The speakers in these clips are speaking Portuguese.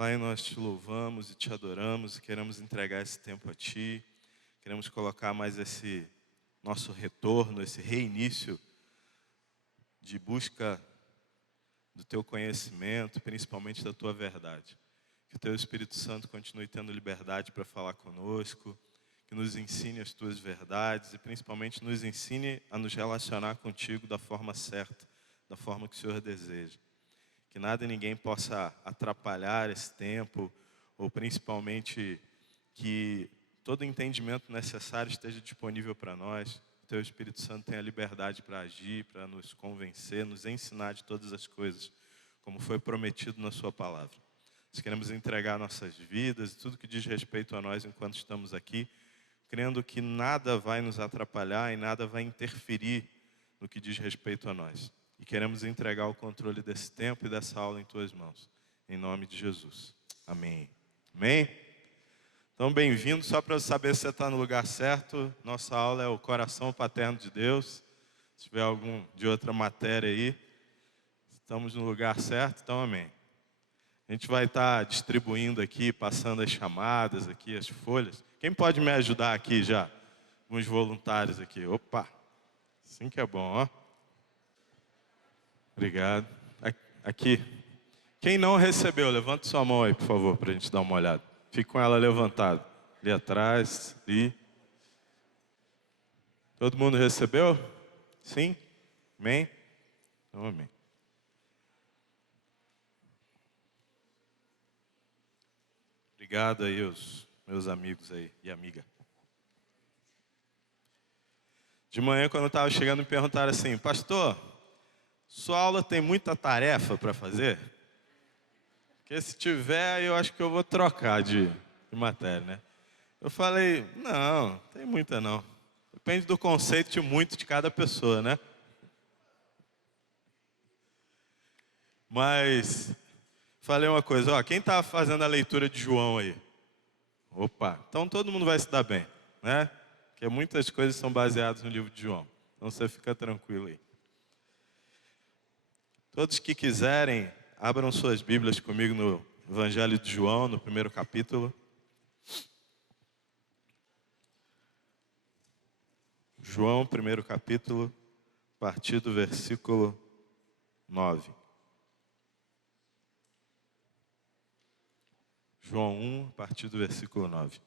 Pai, nós te louvamos e te adoramos e queremos entregar esse tempo a Ti. Queremos colocar mais esse nosso retorno, esse reinício de busca do Teu conhecimento, principalmente da Tua verdade. Que o Teu Espírito Santo continue tendo liberdade para falar conosco, que nos ensine as Tuas verdades e principalmente nos ensine a nos relacionar contigo da forma certa, da forma que o Senhor deseja. Que nada e ninguém possa atrapalhar esse tempo, ou principalmente que todo o entendimento necessário esteja disponível para nós. Que o Teu Espírito Santo tenha liberdade para agir, para nos convencer, nos ensinar de todas as coisas, como foi prometido na Sua palavra. Nós queremos entregar nossas vidas e tudo que diz respeito a nós enquanto estamos aqui, crendo que nada vai nos atrapalhar e nada vai interferir no que diz respeito a nós. E queremos entregar o controle desse tempo e dessa aula em Tuas mãos. Em nome de Jesus. Amém. Amém? Então, bem-vindo. Só para saber se você está no lugar certo, nossa aula é o coração paterno de Deus. Se tiver algum de outra matéria aí, estamos no lugar certo, então amém. A gente vai estar distribuindo aqui, passando as chamadas aqui, as folhas. Quem pode me ajudar aqui já? Alguns voluntários aqui. Opa! Assim que é bom, ó. Obrigado. Aqui. Quem não recebeu, levanta sua mão aí, por favor, para a gente dar uma olhada. Fique com ela levantada. Ali atrás, ali. Todo mundo recebeu? Sim? Amém? Então, amém. Obrigado aí, os meus amigos aí e amiga. De manhã, quando eu estava chegando, me perguntaram assim: pastor, sua aula tem muita tarefa para fazer? Porque se tiver, eu acho que eu vou trocar de matéria, né? Eu falei, não, tem muita não. Depende do conceito de muito de cada pessoa, né? Mas, falei uma coisa, ó, quem está fazendo a leitura de João aí? Opa, então todo mundo vai se dar bem, né? Porque muitas coisas são baseadas no livro de João. Então você fica tranquilo aí. Todos que quiserem, abram suas Bíblias comigo no Evangelho de João, no primeiro capítulo. João, primeiro capítulo, a partir do versículo 9. João 1, a partir do versículo 9.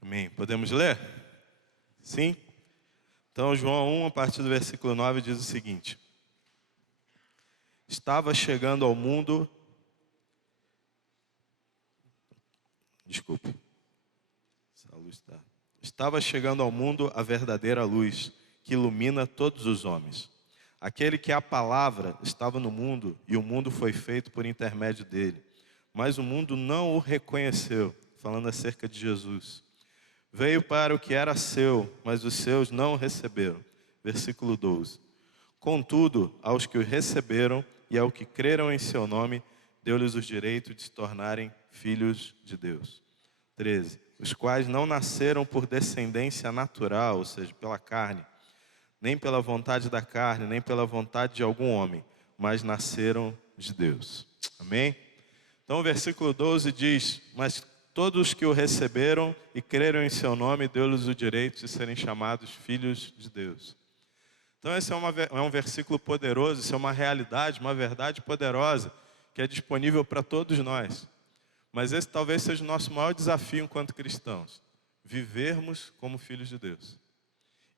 Amém. Podemos ler? Sim? Então, João 1, a partir do versículo 9, diz o seguinte: Estava chegando ao mundo... Desculpe. Essa luz está... Estava chegando ao mundo a verdadeira luz, que ilumina todos os homens. Aquele que é a palavra estava no mundo, e o mundo foi feito por intermédio dele. Mas o mundo não o reconheceu, falando acerca de Jesus. Veio para o que era seu, mas os seus não o receberam. Versículo 12. Contudo, aos que o receberam e ao que creram em seu nome, deu-lhes o direito de se tornarem filhos de Deus. 13. Os quais não nasceram por descendência natural, ou seja, pela carne, nem pela vontade da carne, nem pela vontade de algum homem, mas nasceram de Deus. Amém? Então o versículo 12 diz: Mas todos que o receberam e creram em seu nome, deu-lhes o direito de serem chamados filhos de Deus. Então esse é um versículo poderoso, isso é uma realidade, uma verdade poderosa, que é disponível para todos nós. Mas esse talvez seja o nosso maior desafio enquanto cristãos: vivermos como filhos de Deus.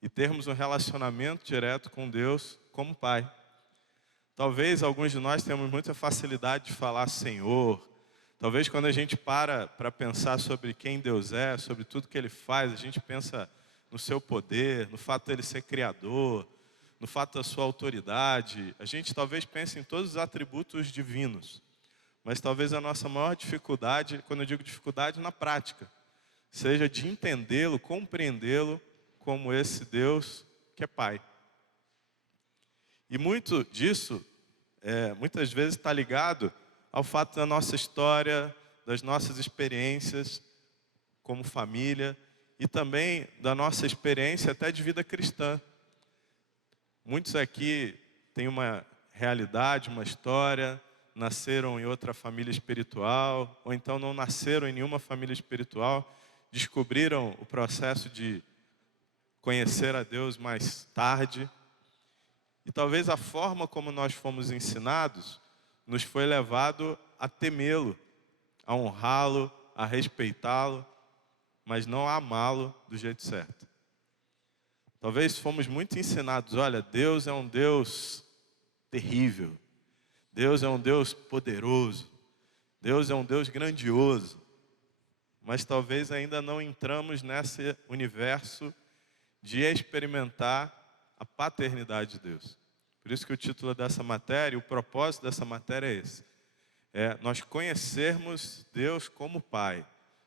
E termos um relacionamento direto com Deus como Pai. Talvez alguns de nós tenhamos muita facilidade de falar Senhor. Talvez quando a gente para pensar sobre quem Deus é, sobre tudo que Ele faz, a gente pensa no seu poder, no fato de Ele ser Criador, no fato da sua autoridade. A gente talvez pense em todos os atributos divinos. Mas talvez a nossa maior dificuldade, quando eu digo dificuldade, na prática, seja de entendê-lo, compreendê-lo como esse Deus que é Pai. E muito disso, muitas vezes está ligado ao fato da nossa história, das nossas experiências como família e também da nossa experiência até de vida cristã. Muitos aqui têm uma realidade, uma história, nasceram em outra família espiritual, ou então não nasceram em nenhuma família espiritual, descobriram o processo de conhecer a Deus mais tarde. E talvez a forma como nós fomos ensinados nos foi levado a temê-lo, a honrá-lo, a respeitá-lo, mas não a amá-lo do jeito certo. Talvez fomos muito ensinados, olha, Deus é um Deus terrível, Deus é um Deus poderoso, Deus é um Deus grandioso, mas talvez ainda não entramos nesse universo de experimentar a paternidade de Deus. Por isso que o título dessa matéria, o propósito dessa matéria é esse. É nós conhecermos Deus como Pai.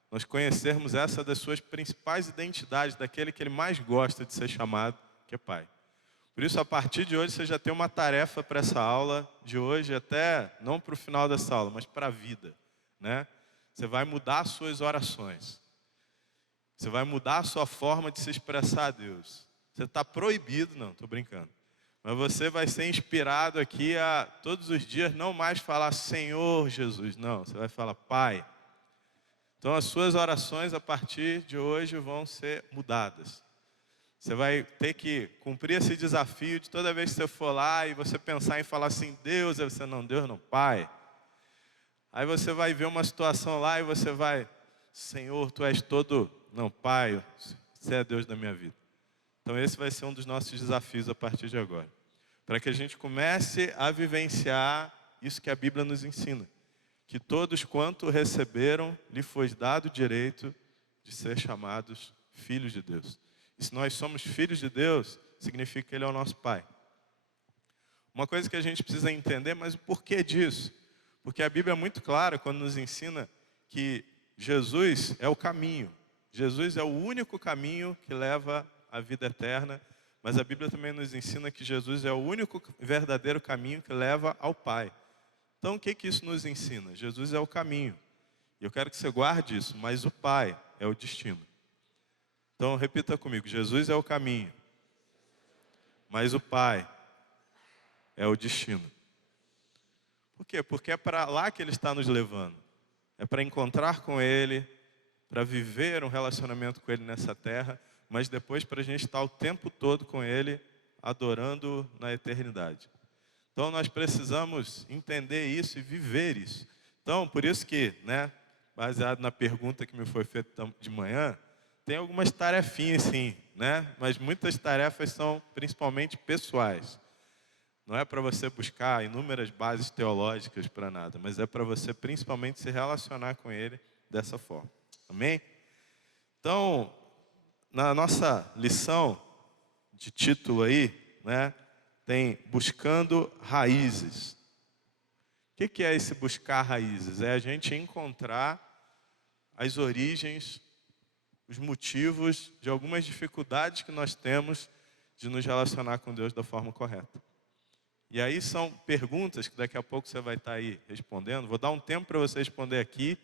Nós conhecermos essa das suas principais identidades, daquele que Ele mais gosta de ser chamado, que é Pai. Por isso, a partir de hoje, você já tem uma tarefa para essa aula de hoje, até não para o final dessa aula, mas para a vida, né? Você vai mudar as suas orações. Você vai mudar a sua forma de se expressar a Deus. Você está proibido, não, estou brincando. Mas você vai ser inspirado aqui a, todos os dias, não mais falar Senhor Jesus, não. Você vai falar Pai. Então, as suas orações, a partir de hoje, vão ser mudadas. Você vai ter que cumprir esse desafio de toda vez que você for lá e você pensar em falar assim, Deus, aí você não, Deus não, Pai. Aí você vai ver uma situação lá e você vai, Senhor, Tu és todo, não, Pai, Você é Deus da minha vida. Então esse vai ser um dos nossos desafios a partir de agora. Para que a gente comece a vivenciar isso que a Bíblia nos ensina. Que todos quanto receberam, lhe foi dado o direito de ser chamados filhos de Deus. E se nós somos filhos de Deus, significa que Ele é o nosso Pai. Uma coisa que a gente precisa entender, mas o porquê disso? Porque a Bíblia é muito clara quando nos ensina que Jesus é o caminho. Jesus é o único caminho que leva à vida eterna, mas a Bíblia também nos ensina que Jesus é o único verdadeiro caminho que leva ao Pai. Então o que isso nos ensina? Jesus é o caminho. E eu quero que você guarde isso, mas o Pai é o destino. Então repita comigo, Jesus é o caminho, mas o Pai é o destino. Por quê? Porque é para lá que Ele está nos levando. É para encontrar com Ele, para viver um relacionamento com Ele nessa terra, mas depois para a gente estar o tempo todo com Ele, adorando na eternidade. Então nós precisamos entender isso e viver isso. Então, por isso que, baseado na pergunta que me foi feita de manhã, tem algumas tarefinhas sim, mas muitas tarefas são principalmente pessoais. Não é para você buscar inúmeras bases teológicas para nada, mas é para você principalmente se relacionar com Ele dessa forma. Amém? Então, na nossa lição de título aí, tem Buscando Raízes. O que é esse buscar raízes? É a gente encontrar as origens, os motivos de algumas dificuldades que nós temos de nos relacionar com Deus da forma correta. E aí são perguntas que daqui a pouco você vai estar aí respondendo. Vou dar um tempo para você responder aqui,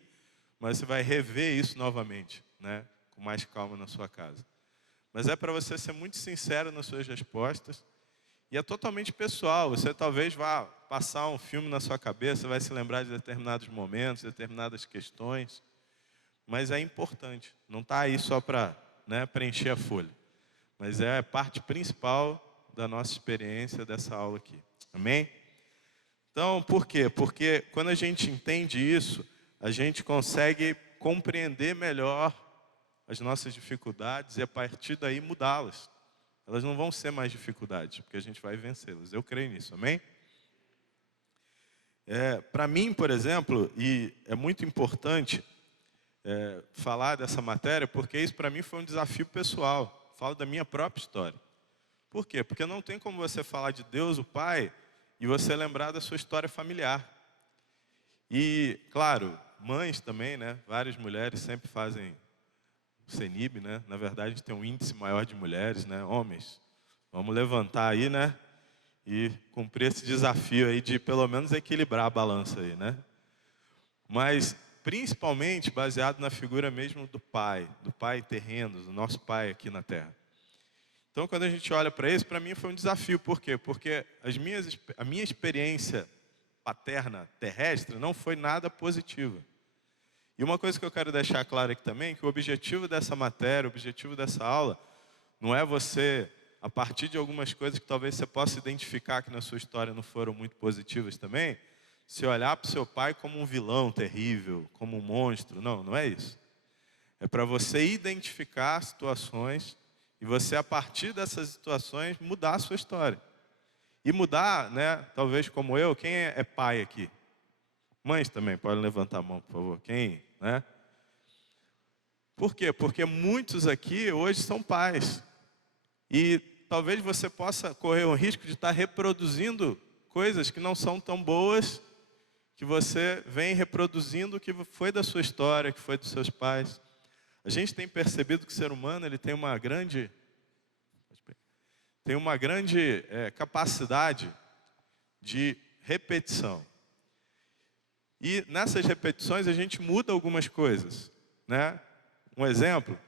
mas você vai rever isso novamente, com mais calma na sua casa. Mas é para você ser muito sincero nas suas respostas. E é totalmente pessoal. Você talvez vá passar um filme na sua cabeça, vai se lembrar de determinados momentos, determinadas questões. Mas é importante. Não está aí só para preencher a folha. Mas é a parte principal da nossa experiência dessa aula aqui. Amém? Então, por quê? Porque quando a gente entende isso, a gente consegue compreender melhor as nossas dificuldades e a partir daí mudá-las. Elas não vão ser mais dificuldades, porque a gente vai vencê-las. Eu creio nisso, amém? Para mim, por exemplo, e é muito importante falar dessa matéria, porque isso para mim foi um desafio pessoal. Falo da minha própria história. Por quê? Porque não tem como você falar de Deus, o Pai, e você lembrar da sua história familiar. E, claro, mães também, várias mulheres sempre fazem o CENIB, Na verdade, a gente tem um índice maior de mulheres, Homens, vamos levantar aí, e cumprir esse desafio aí de, pelo menos, equilibrar a balança aí, Mas, principalmente, baseado na figura mesmo do Pai terreno, do nosso Pai aqui na Terra. Então, quando a gente olha para isso, para mim foi um desafio. Por quê? Porque a minha experiência paterna terrestre não foi nada positiva. E uma coisa que eu quero deixar claro aqui também, que o objetivo dessa matéria, o objetivo dessa aula, não é você, a partir de algumas coisas que talvez você possa identificar que na sua história não foram muito positivas também, se olhar para o seu pai como um vilão terrível, como um monstro. Não, não é isso. É para você identificar situações e você, a partir dessas situações, mudar a sua história. E mudar, né, talvez como eu, quem é pai aqui? Mães também, podem levantar a mão, por favor. Quem, né? Por quê? Porque muitos aqui hoje são pais. E talvez você possa correr o risco de estar reproduzindo coisas que não são tão boas, que você vem reproduzindo que foi da sua história, que foi dos seus pais. A gente tem percebido que o ser humano ele tem uma grande capacidade de repetição. E nessas repetições a gente muda algumas coisas, né? Um exemplo,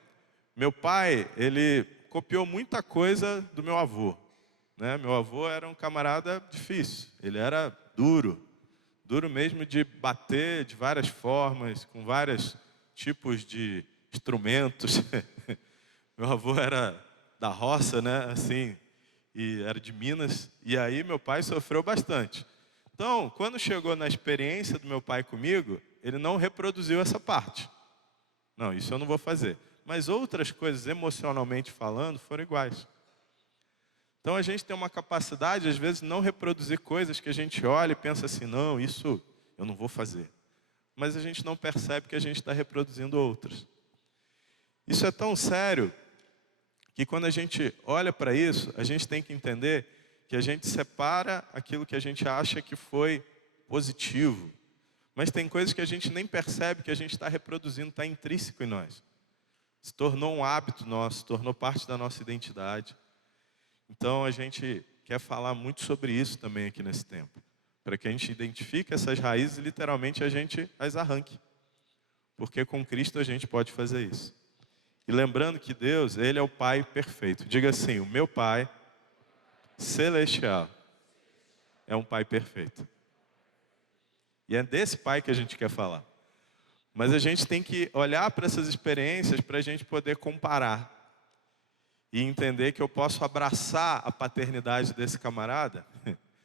meu pai, ele copiou muita coisa do meu avô, né? Meu avô era um camarada difícil, ele era duro mesmo de bater de várias formas, com vários tipos de instrumentos. Meu avô era da roça, né? Assim, e era de Minas, e aí meu pai sofreu bastante. Então, quando chegou na experiência do meu pai comigo, ele não reproduziu essa parte. Não, isso eu não vou fazer. Mas outras coisas, emocionalmente falando, foram iguais. Então, a gente tem uma capacidade, às vezes, de não reproduzir coisas que a gente olha e pensa assim, não, isso eu não vou fazer. Mas a gente não percebe que a gente está reproduzindo outras. Isso é tão sério que quando a gente olha para isso, a gente tem que entender que a gente separa aquilo que a gente acha que foi positivo. Mas tem coisas que a gente nem percebe que a gente está reproduzindo, está intrínseco em nós. Se tornou um hábito nosso, se tornou parte da nossa identidade. Então a gente quer falar muito sobre isso também aqui nesse tempo. Para que a gente identifique essas raízes e literalmente a gente as arranque. Porque com Cristo a gente pode fazer isso. E lembrando que Deus, Ele é o Pai perfeito. Diga assim, o meu Pai celestial é um Pai perfeito. E é desse Pai que a gente quer falar. Mas a gente tem que olhar para essas experiências para a gente poder comparar. E entender que eu posso abraçar a paternidade desse camarada,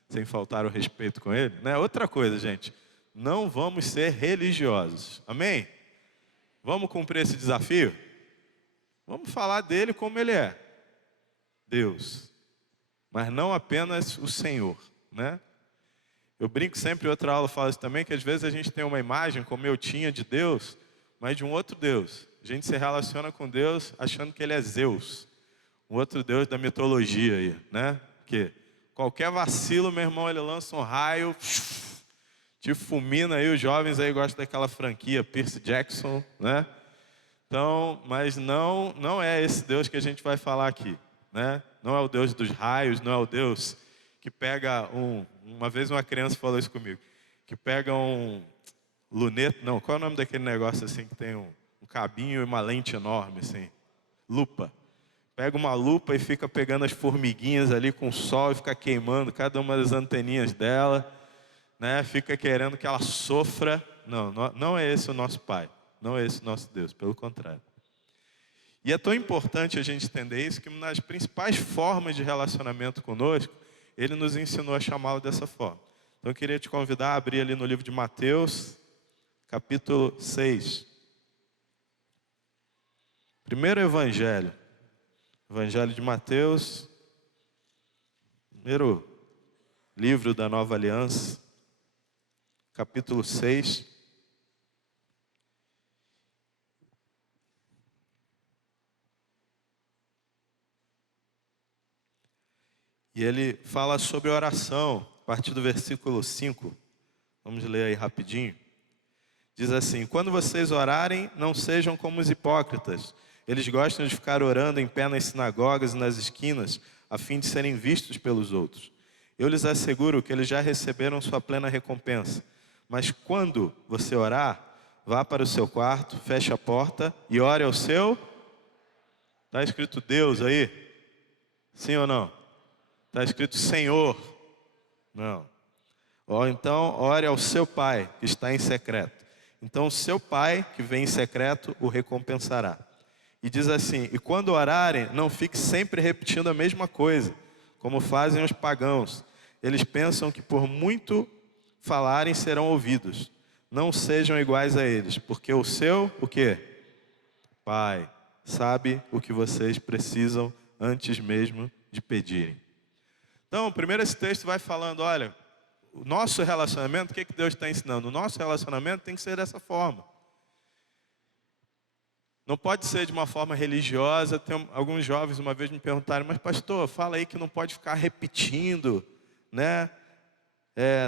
sem faltar o respeito com ele. Né? Outra coisa, gente, não vamos ser religiosos. Amém? Vamos cumprir esse desafio? Vamos falar dele como ele é. Deus. Mas não apenas o Senhor, né? Eu brinco sempre, em outra aula eu falo isso também, que às vezes a gente tem uma imagem, como eu tinha de Deus, mas de um outro Deus. A gente se relaciona com Deus achando que Ele é Zeus, um outro Deus da mitologia aí, né? Que qualquer vacilo, meu irmão, ele lança um raio, te fulmina aí, os jovens aí gostam daquela franquia, Percy Jackson, né? Então, mas não é esse Deus que a gente vai falar aqui, né? Não é o Deus dos raios, não é o Deus que pega uma vez uma criança falou isso comigo, que pega um luneta, não, qual é o nome daquele negócio assim que tem um cabinho e uma lente enorme assim? Lupa. Pega uma lupa e fica pegando as formiguinhas ali com o sol e fica queimando cada uma das anteninhas dela, né? Fica querendo que ela sofra. Não é esse o nosso Pai. Não é esse o nosso Deus, pelo contrário. E é tão importante a gente entender isso que uma das principais formas de relacionamento conosco, Ele nos ensinou a chamá-lo dessa forma. Então eu queria te convidar a abrir ali no livro de Mateus, capítulo 6. Primeiro evangelho. Evangelho de Mateus, primeiro livro da Nova Aliança, capítulo 6. E ele fala sobre oração, a partir do versículo 5. Vamos ler aí rapidinho. Diz assim: quando vocês orarem, não sejam como os hipócritas. Eles gostam de ficar orando em pé nas sinagogas e nas esquinas, a fim de serem vistos pelos outros. Eu lhes asseguro que eles já receberam sua plena recompensa. Mas quando você orar, vá para o seu quarto, feche a porta e ore ao seu... Está escrito Deus aí? Sim ou não? Está escrito Senhor. Não. Ou então, ore ao seu pai, que está em secreto. Então, o seu pai, que vem em secreto, o recompensará. E diz assim: e quando orarem, não fique sempre repetindo a mesma coisa, como fazem os pagãos. Eles pensam que por muito falarem serão ouvidos. Não sejam iguais a eles, porque o seu, o quê? Pai, sabe o que vocês precisam antes mesmo de pedirem. Então, primeiro esse texto vai falando, olha, o nosso relacionamento, o que Deus está ensinando? O nosso relacionamento tem que ser dessa forma. Não pode ser de uma forma religiosa. Tem alguns jovens uma vez me perguntaram, mas pastor, fala aí que não pode ficar repetindo, né?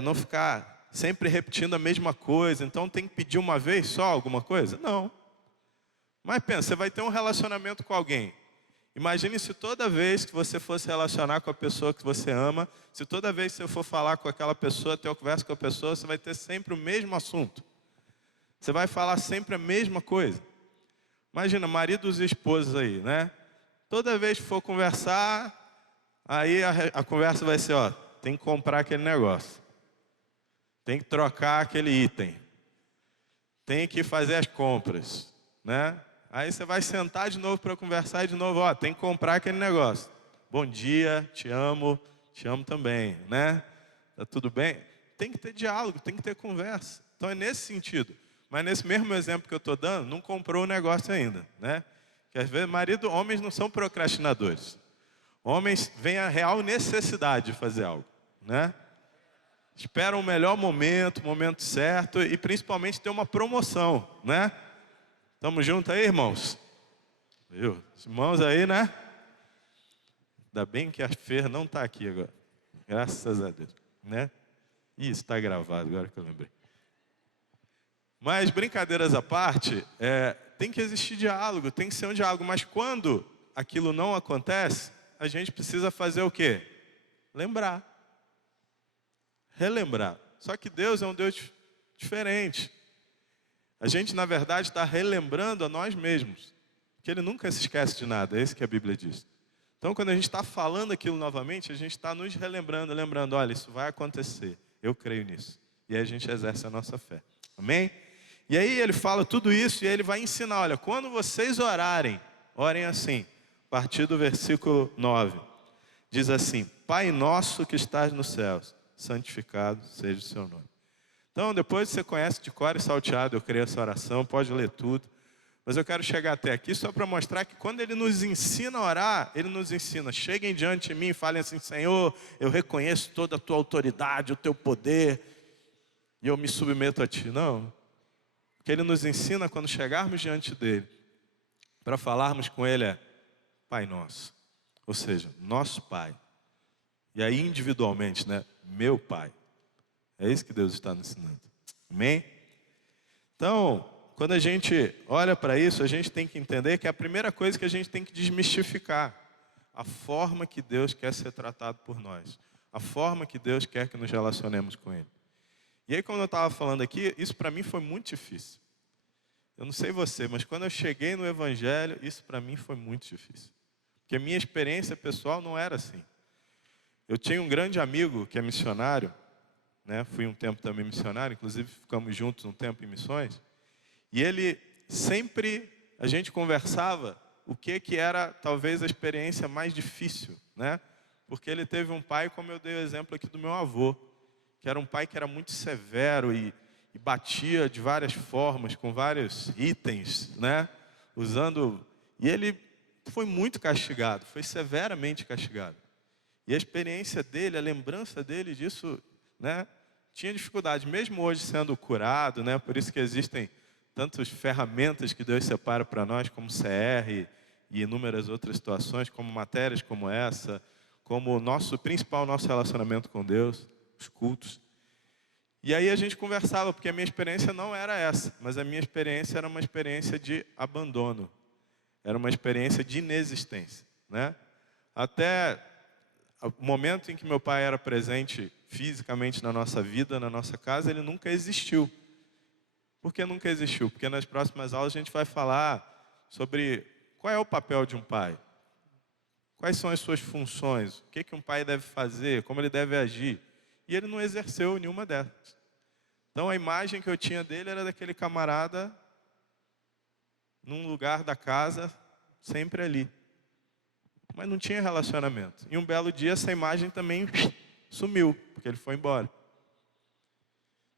Não ficar sempre repetindo a mesma coisa. Então tem que pedir uma vez só alguma coisa? Não. Mas pensa, você vai ter um relacionamento com alguém. Imagine se toda vez que você fosse relacionar com a pessoa que você ama, se toda vez que você for falar com aquela pessoa, ter uma conversa com a pessoa, você vai ter sempre o mesmo assunto. Você vai falar sempre a mesma coisa. Imagina, maridos e esposas aí, né? Toda vez que for conversar, aí a conversa vai ser, ó, tem que comprar aquele negócio. Tem que trocar aquele item. Tem que fazer as compras, né? Aí você vai sentar de novo para conversar e de novo, ó, tem que comprar aquele negócio. Bom dia, te amo também, né? Tá tudo bem? Tem que ter diálogo, tem que ter conversa. Então é nesse sentido. Mas nesse mesmo exemplo que eu estou dando, não comprou o negócio ainda, né? Que às vezes homens não são procrastinadores. Homens vêm a real necessidade de fazer algo, né? Esperam o melhor momento, o momento certo e principalmente ter uma promoção, né? Estamos juntos aí, irmãos? Viu? Os irmãos aí, né? Ainda bem que a Fer não está aqui agora. Graças a Deus, né? Ih, está gravado, agora que eu lembrei. Mas, brincadeiras à parte, tem que existir diálogo, tem que ser um diálogo. Mas quando aquilo não acontece, a gente precisa fazer o quê? Lembrar. Relembrar. Só que Deus é um Deus diferente. A gente, na verdade, está relembrando a nós mesmos. Porque Ele nunca se esquece de nada, é isso que a Bíblia diz. Então, quando a gente está falando aquilo novamente, a gente está nos relembrando, lembrando, olha, isso vai acontecer, eu creio nisso. E aí a gente exerce a nossa fé. Amém? E aí ele fala tudo isso e ele vai ensinar, olha, quando vocês orarem, orem assim, a partir do versículo 9. Diz assim, Pai nosso que estás nos céus, santificado seja o seu nome. Então, depois você conhece de cor e salteado, eu creio essa oração, pode ler tudo. Mas eu quero chegar até aqui só para mostrar que quando Ele nos ensina a orar, Ele nos ensina, cheguem diante de mim e falem assim, Senhor, eu reconheço toda a tua autoridade, o teu poder, e eu me submeto a Ti. Não. O que Ele nos ensina quando chegarmos diante dEle, para falarmos com Ele é, Pai nosso, ou seja, nosso Pai. E aí individualmente, né, meu Pai. É isso que Deus está nos ensinando. Amém? Então, quando a gente olha para isso, a gente tem que entender que é a primeira coisa que a gente tem que desmistificar. A forma que Deus quer ser tratado por nós. A forma que Deus quer que nos relacionemos com Ele. E aí, quando eu estava falando aqui, isso para mim foi muito difícil. Eu não sei você, mas quando eu cheguei no Evangelho, isso para mim foi muito difícil. Porque a minha experiência pessoal não era assim. Eu tinha um grande amigo que é missionário, né? Fui um tempo também missionário, inclusive ficamos juntos um tempo em missões. E ele sempre, a gente conversava o que era talvez a experiência mais difícil, né? Porque ele teve um pai, como eu dei o exemplo aqui do meu avô, que era um pai que era muito severo e batia de várias formas, com vários itens, né? E ele foi muito castigado, foi severamente castigado. E a experiência dele, a lembrança dele disso, né? Tinha dificuldade, mesmo hoje sendo curado, né? Por isso que existem tantas ferramentas que Deus separa para nós, como CR e inúmeras outras situações, como matérias como essa, como o nosso relacionamento com Deus, os cultos. E aí a gente conversava, porque a minha experiência não era essa, mas a minha experiência era uma experiência de abandono, era uma experiência de inexistência, né? Até o momento em que meu pai era presente fisicamente na nossa vida, na nossa casa, ele nunca existiu. Por que nunca existiu? Porque nas próximas aulas a gente vai falar sobre qual é o papel de um pai. Quais são as suas funções? O que um pai deve fazer? Como ele deve agir? E ele não exerceu nenhuma dessas. Então a imagem que eu tinha dele era daquele camarada num lugar da casa, sempre ali. Mas não tinha relacionamento. E um belo dia essa imagem também sumiu, porque ele foi embora.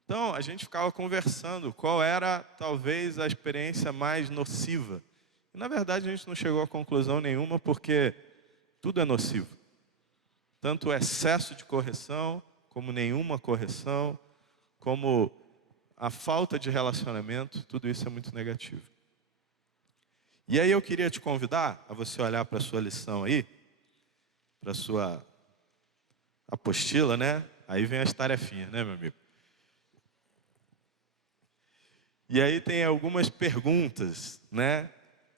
Então a gente ficava conversando qual era talvez a experiência mais nociva. E na verdade a gente não chegou a conclusão nenhuma, porque tudo é nocivo. Tanto o excesso de correção, como nenhuma correção, como a falta de relacionamento, tudo isso é muito negativo. E aí eu queria te convidar a você olhar para a sua lição aí, para a sua apostila, né? Aí vem as tarefinhas, né, meu amigo? E aí tem algumas perguntas, né?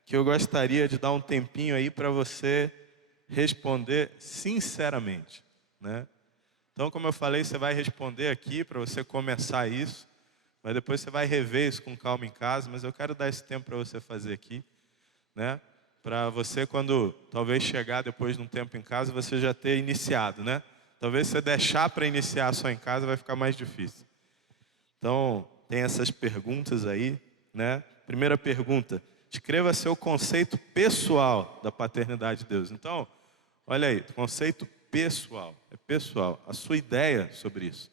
Que eu gostaria de dar um tempinho aí para você responder sinceramente, né? Então, como eu falei, você vai responder aqui para você começar isso, mas depois você vai rever isso com calma em casa, mas eu quero dar esse tempo para você fazer aqui, né? Para você, quando talvez chegar depois de um tempo em casa, você já ter iniciado, né? Talvez você deixar para iniciar só em casa vai ficar mais difícil. Então, tem essas perguntas aí, né? Primeira pergunta: escreva seu conceito pessoal da paternidade de Deus. Então, olha aí, conceito pessoal, é pessoal, a sua ideia sobre isso.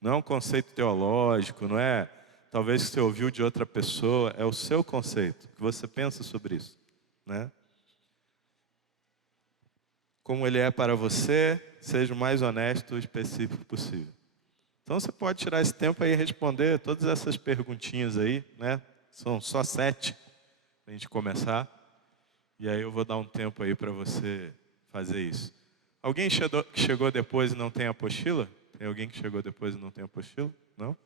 Não é um conceito teológico, não é talvez que você ouviu de outra pessoa, é o seu conceito, que você pensa sobre isso, né? Como ele é para você, seja o mais honesto e específico possível. Então você pode tirar esse tempo aí e responder todas essas perguntinhas aí, né? São só 7 para a gente começar. E aí eu vou dar um tempo aí para você fazer isso. Alguém chegou depois e não tem apostila? Tem alguém que chegou depois e não tem apostila? Não?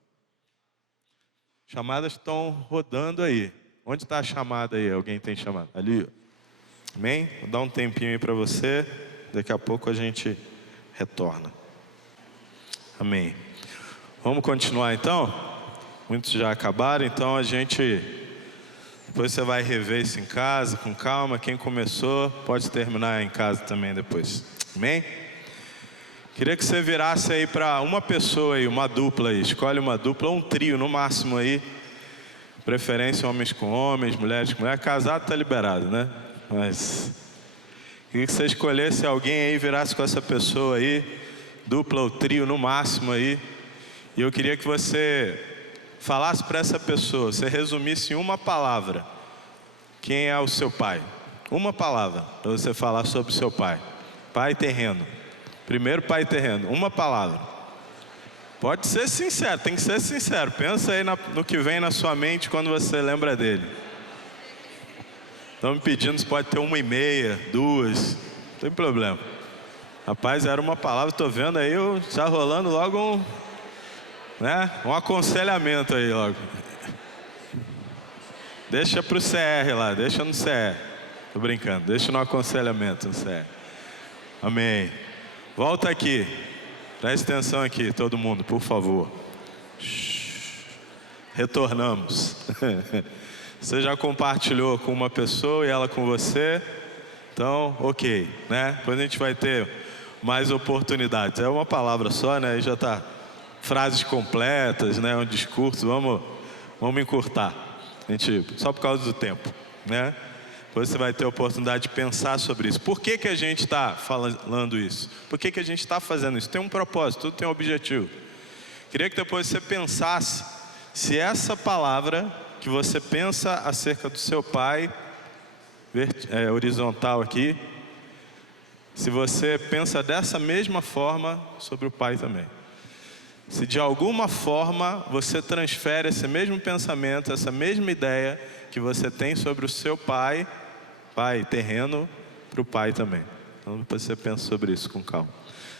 Chamadas estão rodando aí. Onde está a chamada aí? Alguém tem chamada? Ali, ó. Amém? Vou dar um tempinho aí para você. Daqui a pouco a gente retorna. Amém. Vamos continuar então? Muitos já acabaram, então a gente... Depois você vai rever isso em casa, com calma. Quem começou, pode terminar em casa também depois. Amém? Queria que você virasse aí para uma pessoa aí, uma dupla aí. Escolhe uma dupla ou um trio no máximo aí. Preferência homens com homens, mulheres com mulheres. Casado está liberado, né? Mas... queria que você escolhesse alguém aí e virasse com essa pessoa aí. Dupla ou trio no máximo aí. E eu queria que você falasse para essa pessoa, você resumisse em uma palavra, quem é o seu pai. Uma palavra para você falar sobre o seu pai. Pai terreno. Primeiro pai terreno. Uma palavra. Pode ser sincero, tem que ser sincero. Pensa aí no que vem na sua mente quando você lembra dele. Estão me pedindo se pode ter 1,5, 2. Não tem problema. Rapaz, era uma palavra, estou vendo aí, já rolando logo um aconselhamento aí logo. Deixa pro CR lá, deixa no CR. Tô brincando, deixa no aconselhamento no CR. Amém. Volta aqui. Presta atenção aqui, todo mundo, por favor. Retornamos. Você já compartilhou com uma pessoa e ela com você. Então, ok, né? Depois a gente vai ter mais oportunidades. É uma palavra só, né? Aí já tá. Frases completas, né? Um discurso, vamos encurtar. A gente, só por causa do tempo, né? Depois você vai ter a oportunidade de pensar sobre isso. Por que a gente está falando isso? Por que a gente está fazendo isso? Tem um propósito, tudo tem um objetivo. Queria que depois você pensasse se essa palavra que você pensa acerca do seu pai, horizontal aqui, se você pensa dessa mesma forma sobre o pai também. Se de alguma forma você transfere esse mesmo pensamento, essa mesma ideia que você tem sobre o seu pai terreno, para o pai também. Então depois você pensa sobre isso com calma.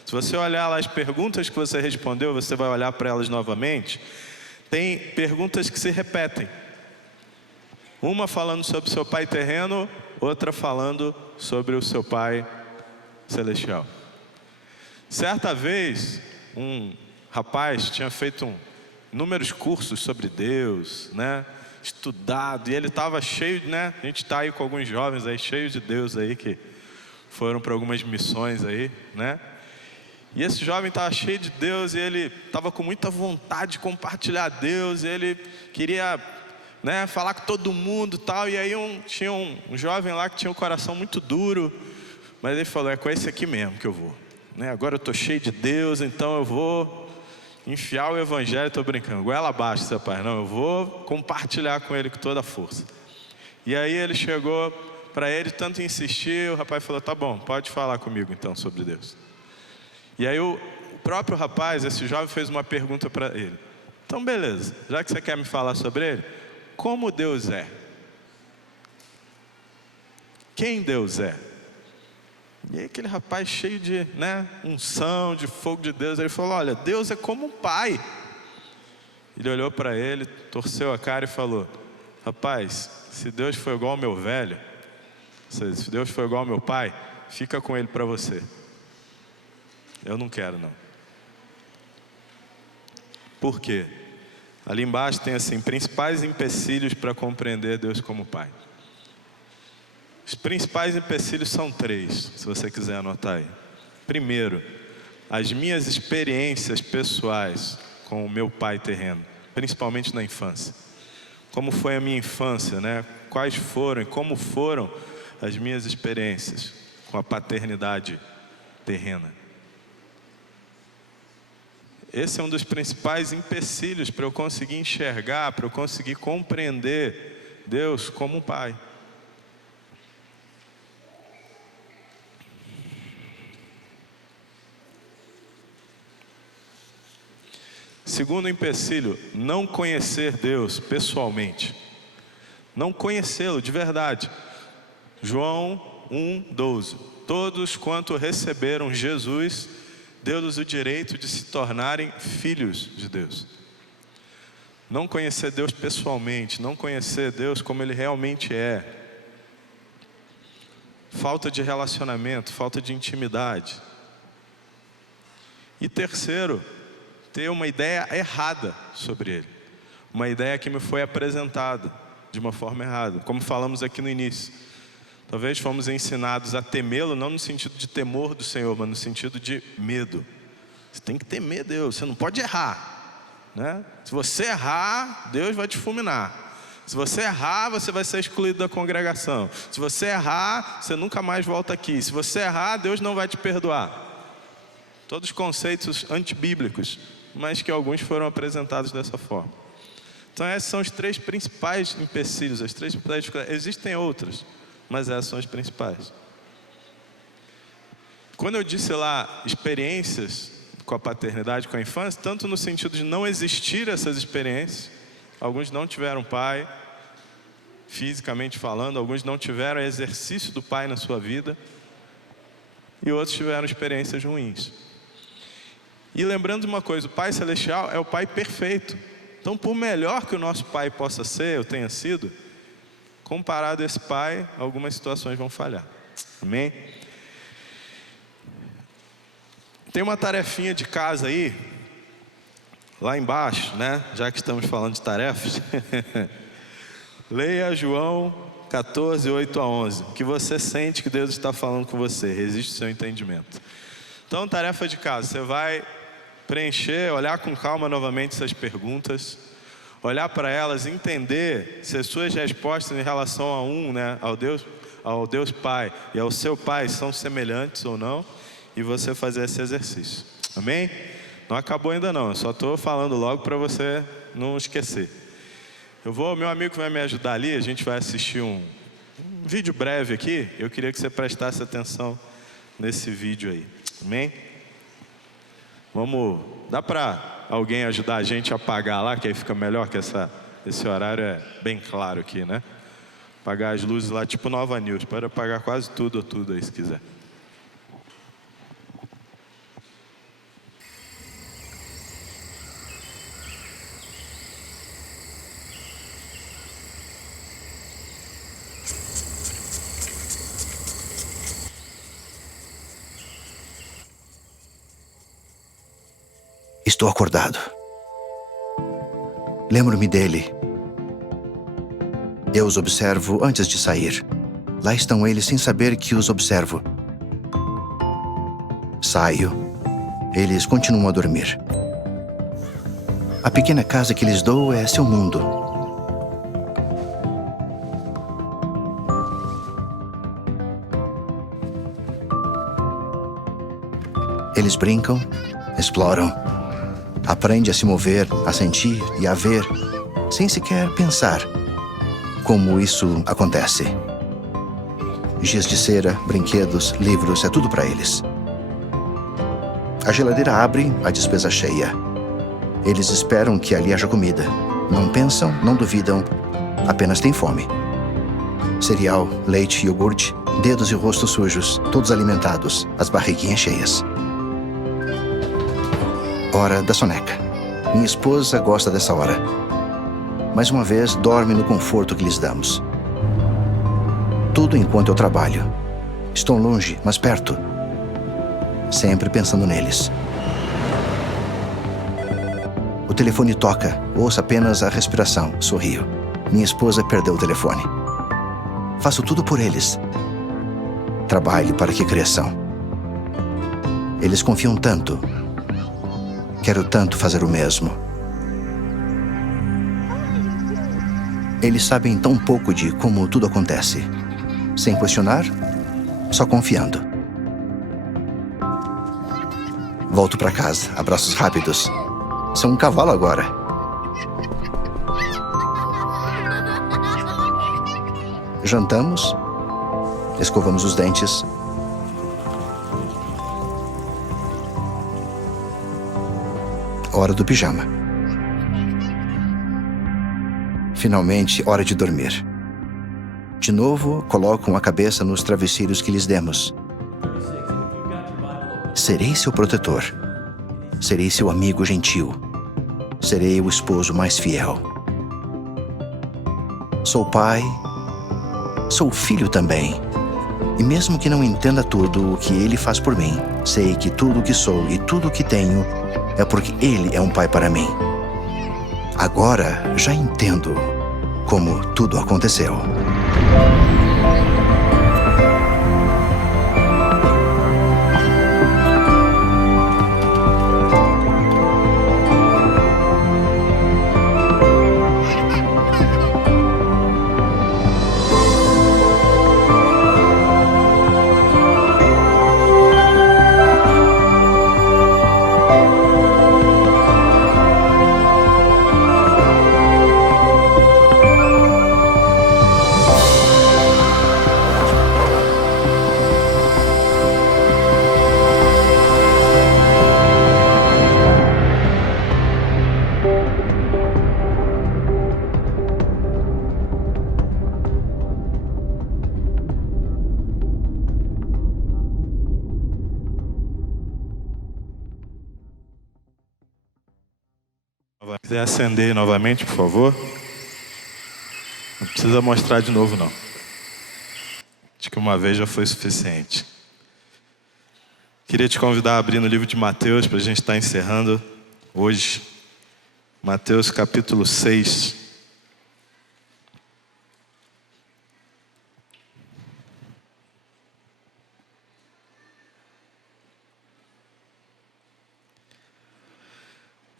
Se você olhar lá as perguntas que você respondeu, você vai olhar para elas novamente. Tem perguntas que se repetem. Uma falando sobre o seu pai terreno, outra falando sobre o seu pai celestial. Certa vez, um rapaz tinha feito inúmeros cursos sobre Deus, né? Estudado, e ele estava cheio, né? A gente está aí com alguns jovens aí, cheios de Deus aí, que foram para algumas missões aí, né? E esse jovem estava cheio de Deus e ele estava com muita vontade de compartilhar Deus. E ele queria, né, falar com todo mundo e tal. E aí tinha um jovem lá que tinha um coração muito duro. Mas ele falou, é com esse aqui mesmo que eu vou, né? Agora eu estou cheio de Deus, então eu vou enfiar o evangelho. Estou brincando, goela abaixo, seu pai. Não, eu vou compartilhar com ele com toda a força. E aí ele chegou para ele, tanto insistir, o rapaz falou, tá bom, pode falar comigo então sobre Deus. E aí o próprio rapaz, esse jovem, fez uma pergunta para ele. Então beleza, já que você quer me falar sobre ele, como Deus é? Quem Deus é? E aí aquele rapaz cheio de, né, unção, de fogo de Deus, ele falou, olha, Deus é como um pai. Ele olhou para ele, torceu a cara e falou, rapaz, se Deus for igual ao meu velho, se Deus for igual ao meu pai, fica com ele para você. Eu não quero, não. Por quê? Ali embaixo tem assim, principais empecilhos para compreender Deus como Pai. Os principais empecilhos são 3, se você quiser anotar aí. Primeiro, as minhas experiências pessoais com o meu pai terreno, principalmente na infância. Como foi a minha infância, né? Quais foram e como foram as minhas experiências com a paternidade terrena. Esse é um dos principais empecilhos para eu conseguir enxergar, para eu conseguir compreender Deus como um pai. Segundo empecilho, não conhecer Deus pessoalmente. Não conhecê-lo de verdade. João 1:12. Todos quanto receberam Jesus, deu-lhes o direito de se tornarem filhos de Deus. Não conhecer Deus pessoalmente, não conhecer Deus como Ele realmente é. Falta de relacionamento, falta de intimidade. E terceiro, ter uma ideia errada sobre Ele. Uma ideia que me foi apresentada de uma forma errada, como falamos aqui no início. Talvez fomos ensinados a temê-lo, não no sentido de temor do Senhor, mas no sentido de medo. Você tem que temer Deus, você não pode errar, né? Se você errar, Deus vai te fulminar. Se você errar, você vai ser excluído da congregação. Se você errar, você nunca mais volta aqui. Se você errar, Deus não vai te perdoar. Todos conceitos antibíblicos, mas que alguns foram apresentados dessa forma. Então esses são os 3 principais empecilhos, as 3 principais dificuldades. Existem outras, mas essas são as principais. Quando eu disse lá experiências com a paternidade, com a infância, tanto no sentido de não existir essas experiências, alguns não tiveram pai, fisicamente falando, alguns não tiveram exercício do pai na sua vida, e outros tiveram experiências ruins. E lembrando de uma coisa, o Pai Celestial é o Pai perfeito. Então, por melhor que o nosso Pai possa ser, ou tenha sido, comparado a esse Pai, algumas situações vão falhar. Amém? Tem uma tarefinha de casa aí, lá embaixo, né? Já que estamos falando de tarefas. Leia João 14, 8-11. O que você sente que Deus está falando com você, resiste o seu entendimento. Então, tarefa de casa, você vai preencher, olhar com calma novamente essas perguntas, olhar para elas, entender se as suas respostas em relação a né, ao Deus Pai e ao seu Pai são semelhantes ou não, e você fazer esse exercício. Amém? Não acabou ainda não, eu só estou falando logo para você não esquecer. Meu amigo vai me ajudar ali, a gente vai assistir um vídeo breve aqui. Eu queria que você prestasse atenção nesse vídeo aí. Amém? Dá para alguém ajudar a gente a apagar lá, que aí fica melhor, que esse horário é bem claro aqui, né? Apagar as luzes lá, tipo Nova News, pode apagar quase tudo aí se quiser. Estou acordado. Lembro-me dele. Eu os observo antes de sair. Lá estão eles sem saber que os observo. saio. Eles continuam a dormir. A pequena casa que lhes dou é seu mundo. Eles brincam, exploram, aprendem a se mover, a sentir e a ver, sem sequer pensar como isso acontece. Giz de cera, brinquedos, livros, é tudo para eles. A geladeira abre, a despesa cheia. Eles esperam que ali haja comida. Não pensam, não duvidam, apenas têm fome. Cereal, leite, iogurte, dedos e rostos sujos, todos alimentados, as barriguinhas cheias. Hora da soneca. Minha esposa gosta dessa hora. Mais uma vez, dorme no conforto que lhes damos. Tudo enquanto eu trabalho. Estou longe, mas perto. Sempre pensando neles. O telefone toca. Ouço apenas a respiração. Sorrio. Minha esposa perdeu o telefone. Faço tudo por eles. Trabalho para que cresçam. Eles confiam tanto. Quero tanto fazer o mesmo. Eles sabem tão pouco de como tudo acontece. Sem questionar, só confiando. Volto para casa, abraços rápidos. Sou um cavalo agora. Jantamos, escovamos os dentes. Hora do pijama. Finalmente, hora de dormir. De novo, colocam a cabeça nos travesseiros que lhes demos. Serei seu protetor. Serei seu amigo gentil. Serei o esposo mais fiel. Sou pai. Sou filho também. E mesmo que não entenda tudo o que ele faz por mim, sei que tudo o que sou e tudo o que tenho é porque ele é um pai para mim. Agora já entendo como tudo aconteceu. Quiser acender novamente, por favor. Não precisa mostrar de novo, não. Acho que uma vez já foi suficiente. Queria te convidar a abrir no livro de Mateus, para a gente estar encerrando hoje. Mateus capítulo 6.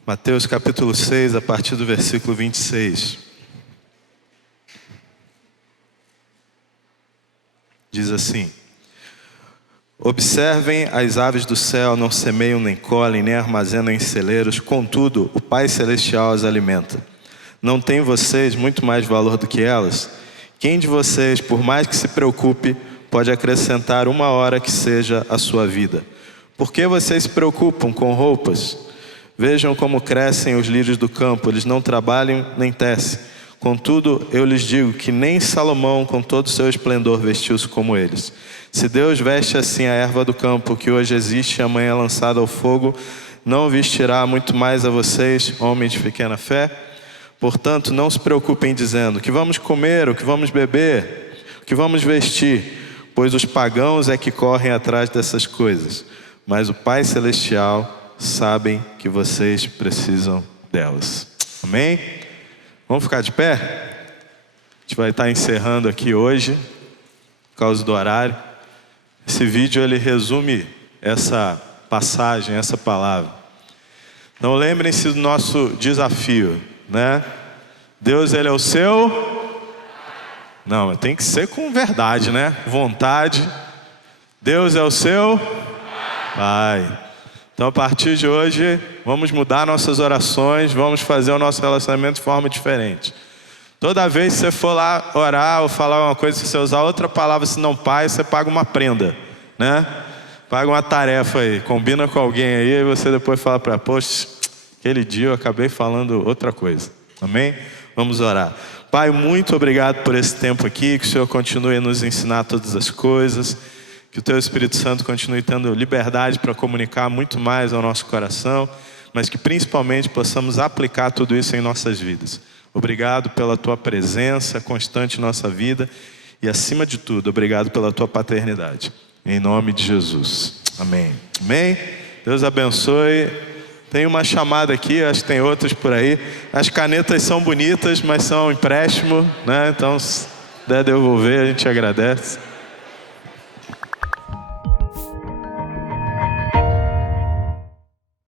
Mateus capítulo 6, a partir do versículo 26. Diz assim: Observem as aves do céu, não semeiam, nem colhem, nem armazenam em celeiros, contudo, o Pai Celestial as alimenta. Não tem vocês muito mais valor do que elas? Quem de vocês, por mais que se preocupe, pode acrescentar uma hora que seja a sua vida? Por que vocês se preocupam com roupas? Vejam como crescem os lírios do campo, eles não trabalham nem tecem. Contudo, eu lhes digo que nem Salomão, com todo o seu esplendor, vestiu-se como eles. Se Deus veste assim a erva do campo, que hoje existe e amanhã é lançada ao fogo, não vestirá muito mais a vocês, homens de pequena fé? Portanto, não se preocupem dizendo: o que vamos comer, o que vamos beber, o que vamos vestir? Pois os pagãos é que correm atrás dessas coisas. Mas o Pai Celestial sabem que vocês precisam delas. Amém? Vamos ficar de pé? A gente vai estar encerrando aqui hoje, por causa do horário. Esse vídeo ele resume essa passagem, essa palavra. Então lembrem-se do nosso desafio, né? Deus, Ele é o seu... Não, tem que ser com verdade, né? Vontade. Deus é o seu... Pai. Então a partir de hoje, vamos mudar nossas orações, vamos fazer o nosso relacionamento de forma diferente. Toda vez que você for lá orar ou falar uma coisa, se você usar outra palavra senão pai, você paga uma prenda, né? Paga uma tarefa aí, combina com alguém aí e você depois fala para ela, poxa, aquele dia eu acabei falando outra coisa. Amém? Vamos orar. Pai, muito obrigado por esse tempo aqui, que o Senhor continue a nos ensinar todas as coisas, que o Teu Espírito Santo continue tendo liberdade para comunicar muito mais ao nosso coração, mas que principalmente possamos aplicar tudo isso em nossas vidas. Obrigado pela Tua presença constante em nossa vida e, acima de tudo, obrigado pela Tua paternidade. Em nome de Jesus. Amém. Amém? Deus abençoe. Tem uma chamada aqui, acho que tem outras por aí. As canetas são bonitas, mas são empréstimo, né? Então, se der devolver, a gente agradece.